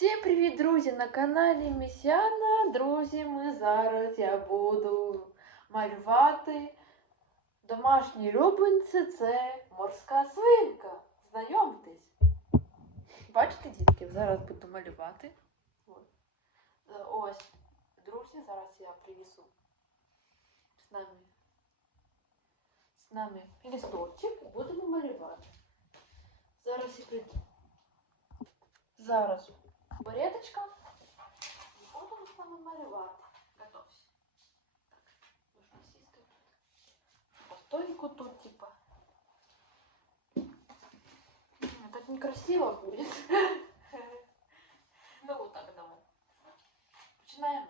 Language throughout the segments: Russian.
Всім привіт, друзі! На каналі Місяна. Друзі, ми зараз я буду малювати домашні улюбленці. Це морська свинка. Знайомтесь. Бачите, дітки, зараз буду малювати. От. Е, Ось, друзі, зараз я привісу з нами. З нами лісточок і будемо малювати. Зараз я прийду. Зараз бареточка. І будемо з вами малювати. Готовься. Так, нужно сіська тут. По стойку тут, типа. М, Так некрасиво будет. Ну, вот так давай. Починаємо.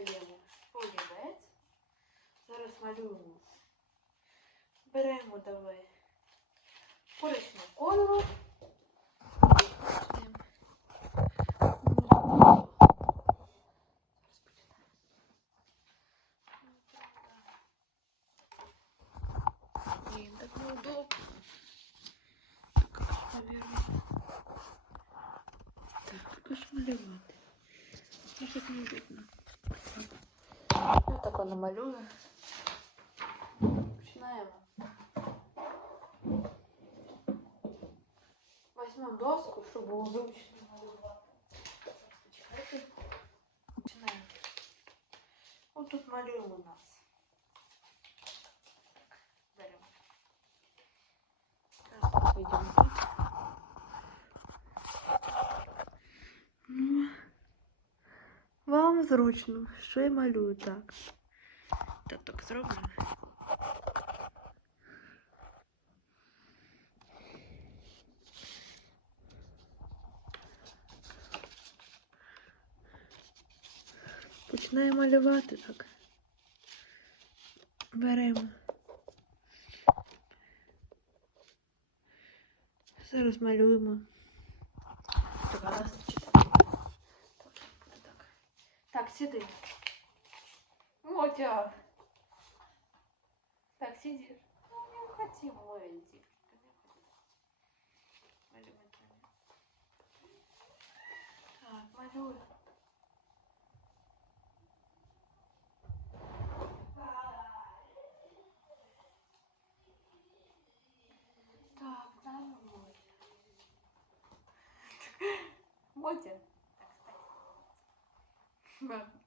достаємо олівець. Зараз малюємо. Беремо давай коричневого кольору. Бачите. Блин, так неудобно. Так, наверное. Так, пошмалювати. Ось так неудобно. Я так намалюю. Починаємо. Візьмемо доску, щоб було зручно малювати. Почекайте. Починаємо. Ось тут малюємо у нас. Беремо. Зараз вийдемо тут. Ну, Вам зручно, що я малюю так. Так, зроблю. Починаю малювати так. Беремо. Зараз малюємо. Так. Так, сиди. Мотя. Так, сидишь. Ну, не уходи. Малювать Так, малюю. Так, дай Мотя. Мотя. Так, стой. Ладно.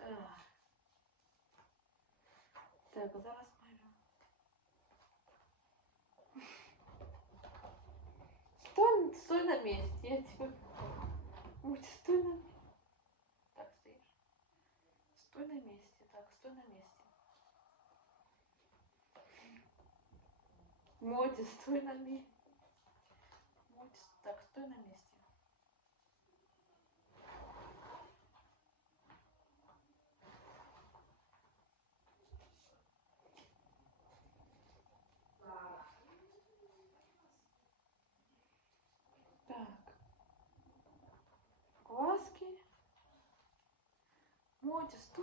Так. А зараз малю. Стой, стой на месте, я тебе... Муть, стой на месте. Так, стоишь. Стой на месте, так, стой на месте. Мотя, стой на месте. Мотя, так, стой на месте. Так. Глазки. На месте.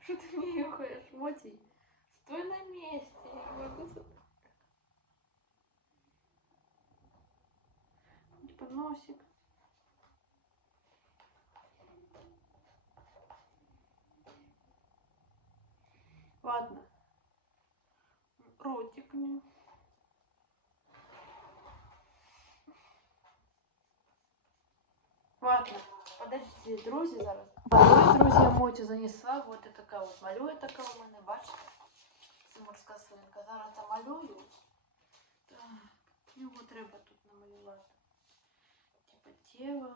Что ты мне нюхаешь, Мотей? Стой на месте, я не могу за- Ладно. Ротик мне. Ладно, подождіть, друзі, зараз. Малюю, друзі, я мотю занесла. Вот і така от малює така у мене, бачите? Це морська свинка. Зараз я малюю. Так, його треба тут намалювати. Типа тіло.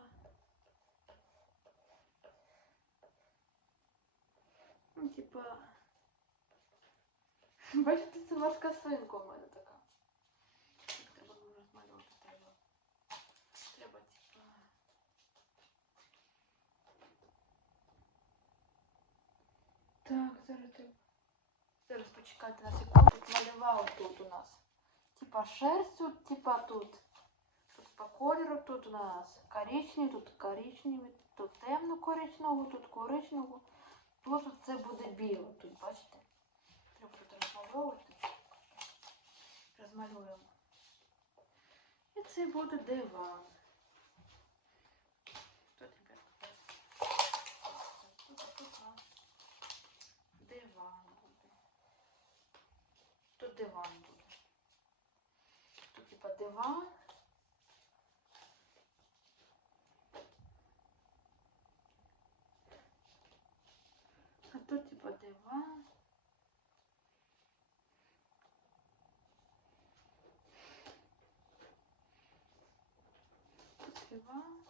Ну, типа. Бачите, це морська свинка у мене така. Так, треба дуже розмальовувати треба. Треба, типа. Так, зараз треба. Зараз почекайте на секунду. Малював тут у нас. Типа шерсть, тут, типа тут. Тут по кольору тут у нас коричневий, тут коричневий, тут темно коричневого, тут коричневого. Тут це буде біло. Тут, бачите? Розмальовувати. Розмалюємо. І це буде диван. Тут, тепер диван буде. Тут диван буде. Тут типа диван. Тут диван.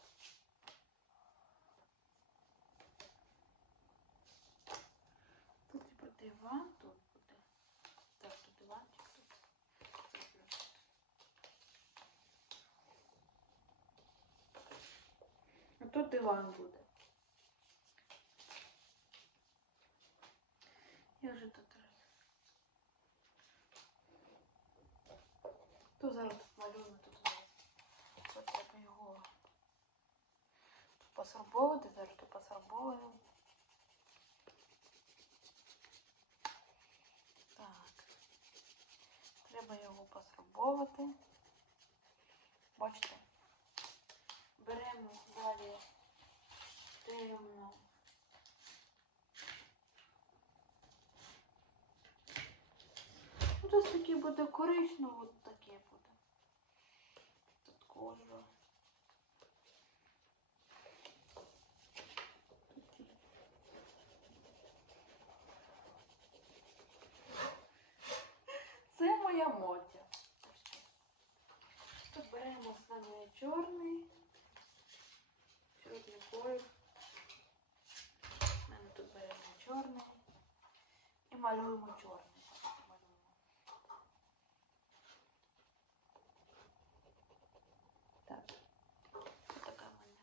Тут типа диван тут буде. Так, тут диванчик тут. Тут. А тут диван буде. Я вже тут роз- То зараз тут малюємо, тут Тут треба його тут пофарбовувати, зараз тут пофарбовуємо. Так. Треба його пофарбовувати. Бачите? Беремо далі темну. Ну, Ось таке буде коричнево, от таке буде. Тут кожа. моя мотя. Тут беремо з вами чорний. Чорний колір. Ми тут беремо чорний. І малюємо чорний. Малюємо. Так. Ось така в мене.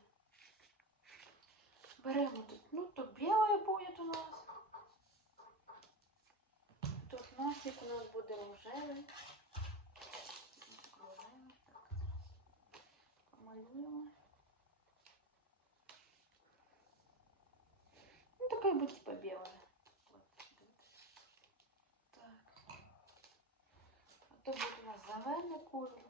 Беремо тут, ну тут біле буде у нас. Тут носик у нас буде рожевий. Носик рожевий. Так. Помалюємо. Ну, такая будет типа белая. Вот, дивіться. Так. А то буде у нас зелений колір.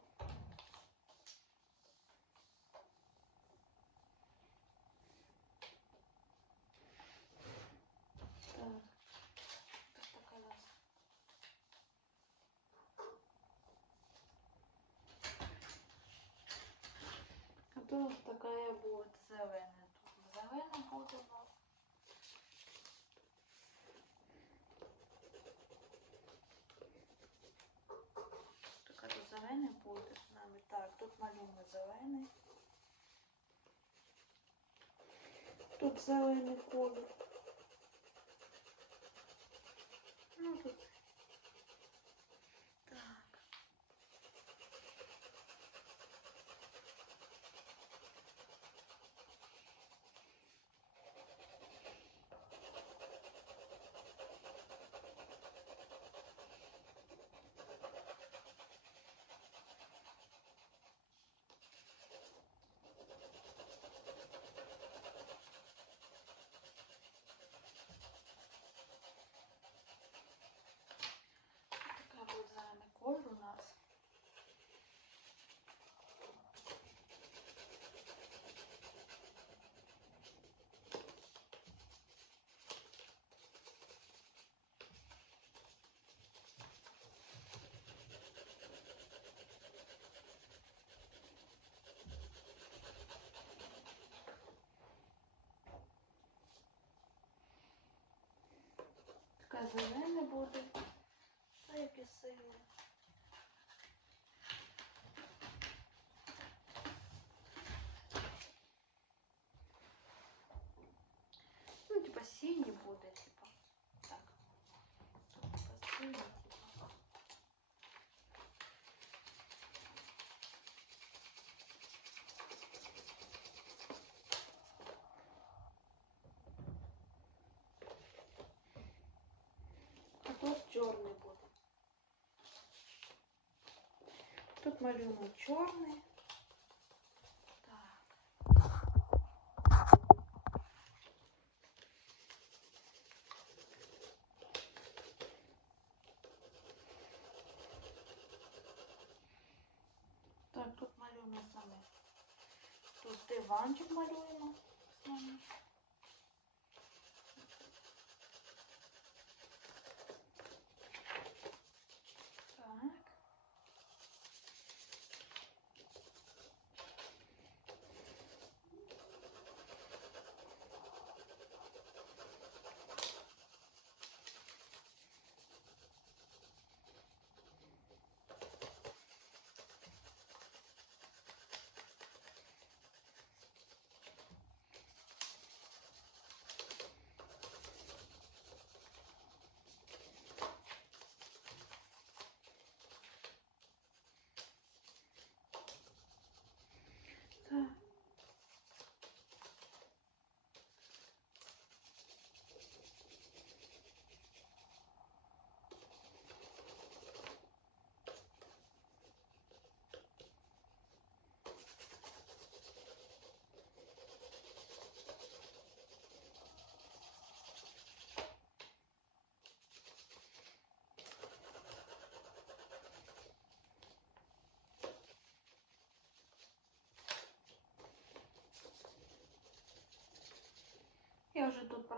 Тут зелений колір. Ну тут. Так. Така буде зелений колір у нас Така зелена буде. Та які сильні. Ну, типа синій буде, типа. Так. Тут типа синій, типа. Тут малюємо чорний.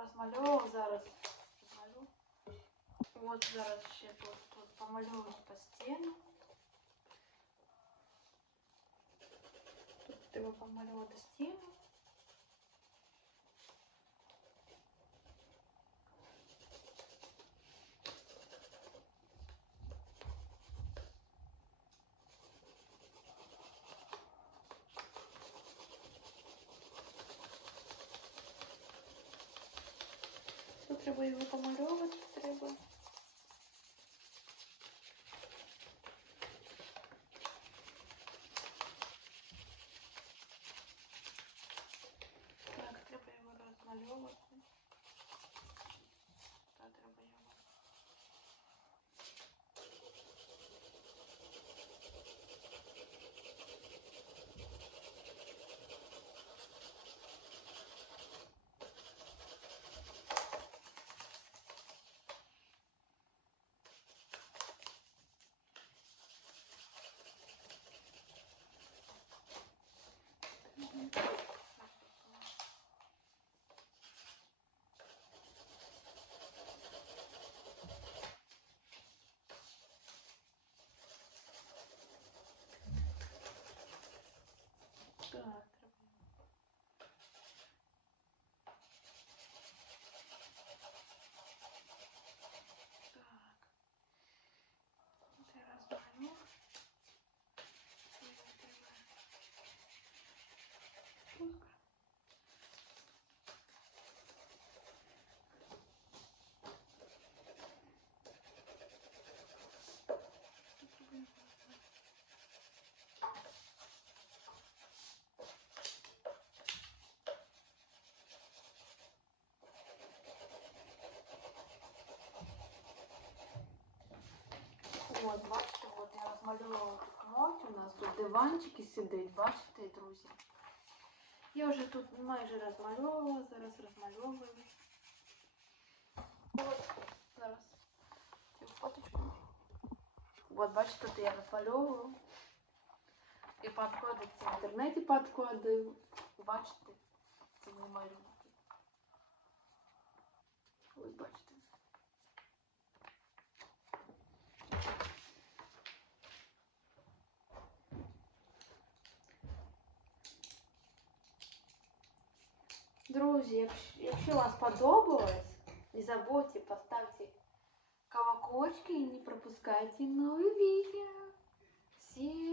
Порозмальовувала, зараз розмалю. От зараз ще тут, тут по стіну. Тут треба помалювати стіну. Треба його помальовувати, треба. Так, треба його розмальовувати. Так, треба його. Так, треба. Так. От я розмалю. Треба, треба. Пуск. От, бачите, от я розмалювала тут моть, у нас тут диванчики сидить, бачите, друзі. Я вже тут майже розмальовувала, зараз розмальовую. От, зараз цю фоточку. От, бачите, тут я розмальовую. І підходить в інтернеті підходить. Бачите, це мої малюнки. Ось бачите. Друзі, якщо, вам сподобалось, не забудьте поставьте колокольчики и не пропускайте новые видео. Всем